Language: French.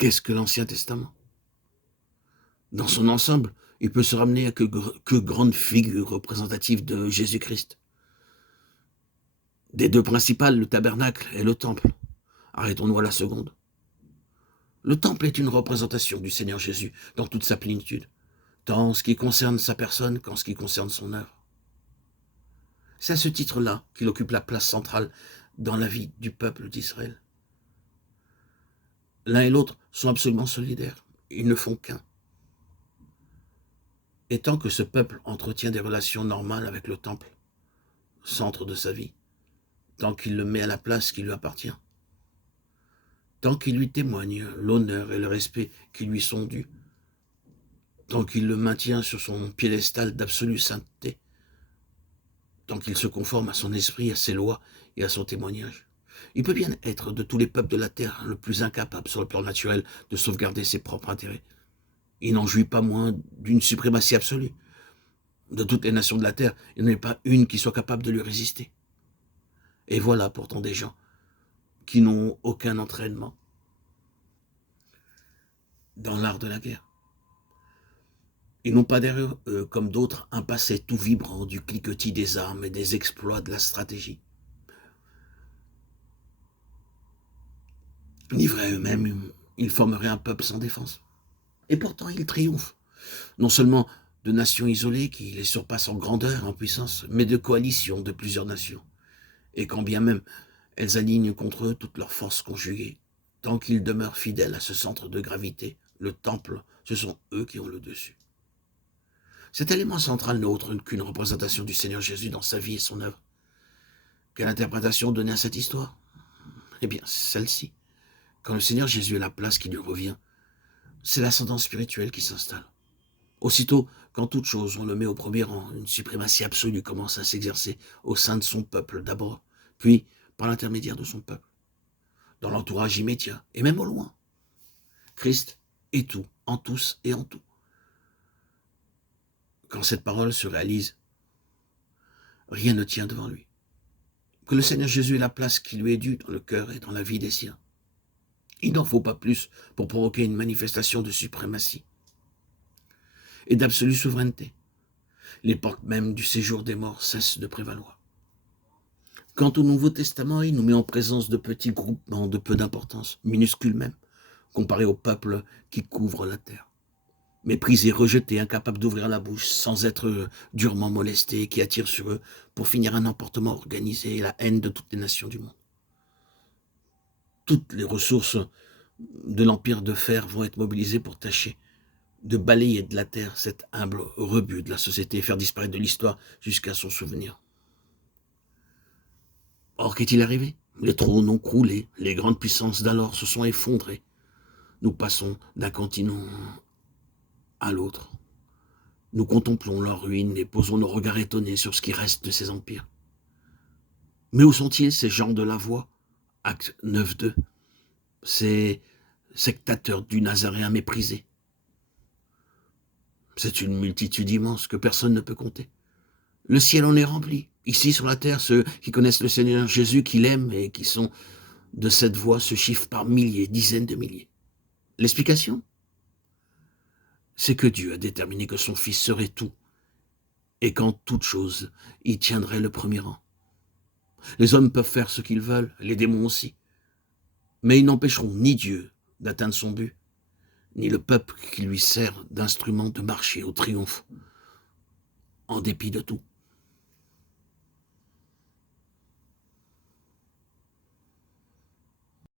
Qu'est-ce que l'Ancien Testament? Dans son ensemble, il peut se ramener à que grandes figures représentatives de Jésus-Christ. Des deux principales, le tabernacle et le temple. Arrêtons-nous à la seconde. Le temple est une représentation du Seigneur Jésus dans toute sa plénitude, tant en ce qui concerne sa personne qu'en ce qui concerne son œuvre. C'est à ce titre-là qu'il occupe la place centrale dans la vie du peuple d'Israël. L'un et l'autre sont absolument solidaires, ils ne font qu'un. Et tant que ce peuple entretient des relations normales avec le temple, centre de sa vie, tant qu'il le met à la place qui lui appartient, tant qu'il lui témoigne l'honneur et le respect qui lui sont dus, tant qu'il le maintient sur son piédestal d'absolue sainteté, tant qu'il se conforme à son esprit, à ses lois et à son témoignage. Il peut bien être de tous les peuples de la terre le plus incapable sur le plan naturel de sauvegarder ses propres intérêts. Il n'en jouit pas moins d'une suprématie absolue. De toutes les nations de la terre, il n'y en a pas une qui soit capable de lui résister. Et voilà pourtant des gens qui n'ont aucun entraînement dans l'art de la guerre. Ils n'ont pas derrière eux, comme d'autres, un passé tout vibrant du cliquetis des armes et des exploits de la stratégie. Livrés à eux-mêmes, ils formeraient un peuple sans défense. Et pourtant, ils triomphent, non seulement de nations isolées qui les surpassent en grandeur, en puissance, mais de coalitions de plusieurs nations. Et quand bien même elles alignent contre eux toutes leurs forces conjuguées, tant qu'ils demeurent fidèles à ce centre de gravité, le temple, ce sont eux qui ont le dessus. Cet élément central n'est autre qu'une représentation du Seigneur Jésus dans sa vie et son œuvre. Quelle interprétation donner à cette histoire? Eh bien, celle-ci. Quand le Seigneur Jésus a la place qui lui revient, c'est l'ascendance spirituelle qui s'installe. Aussitôt, quand toute chose, on le met au premier rang, une suprématie absolue commence à s'exercer au sein de son peuple d'abord, puis par l'intermédiaire de son peuple, dans l'entourage immédiat et même au loin. Christ est tout, en tous et en tout. Quand cette parole se réalise, rien ne tient devant lui. Que le Seigneur Jésus ait la place qui lui est due dans le cœur et dans la vie des siens. Il n'en faut pas plus pour provoquer une manifestation de suprématie et d'absolue souveraineté. Les portes même du séjour des morts cessent de prévaloir. Quant au Nouveau Testament, il nous met en présence de petits groupements de peu d'importance, minuscules même, comparés au peuple qui couvre la terre. Méprisés, rejetés, incapables d'ouvrir la bouche sans être durement molestés, qui attirent sur eux pour finir un emportement organisé et la haine de toutes les nations du monde. Toutes les ressources de l'empire de fer vont être mobilisées pour tâcher de balayer de la terre cet humble rebut de la société et faire disparaître de l'histoire jusqu'à son souvenir. Or, qu'est-il arrivé? Les trônes ont croulé, les grandes puissances d'alors se sont effondrées. Nous passons d'un continent à l'autre. Nous contemplons leurs ruines et posons nos regards étonnés sur ce qui reste de ces empires. Mais où sont-ils, ces gens de la voix? Acte 9.2. Ces sectateurs du Nazaréen méprisé. C'est une multitude immense que personne ne peut compter. Le ciel en est rempli. Ici, sur la terre, ceux qui connaissent le Seigneur Jésus, qui l'aiment et qui sont de cette voie se chiffrent par milliers, dizaines de milliers. L'explication? C'est que Dieu a déterminé que son Fils serait tout, et qu'en toute chose, il tiendrait le premier rang. Les hommes peuvent faire ce qu'ils veulent, les démons aussi, mais ils n'empêcheront ni Dieu d'atteindre son but, ni le peuple qui lui sert d'instrument de marcher au triomphe, en dépit de tout.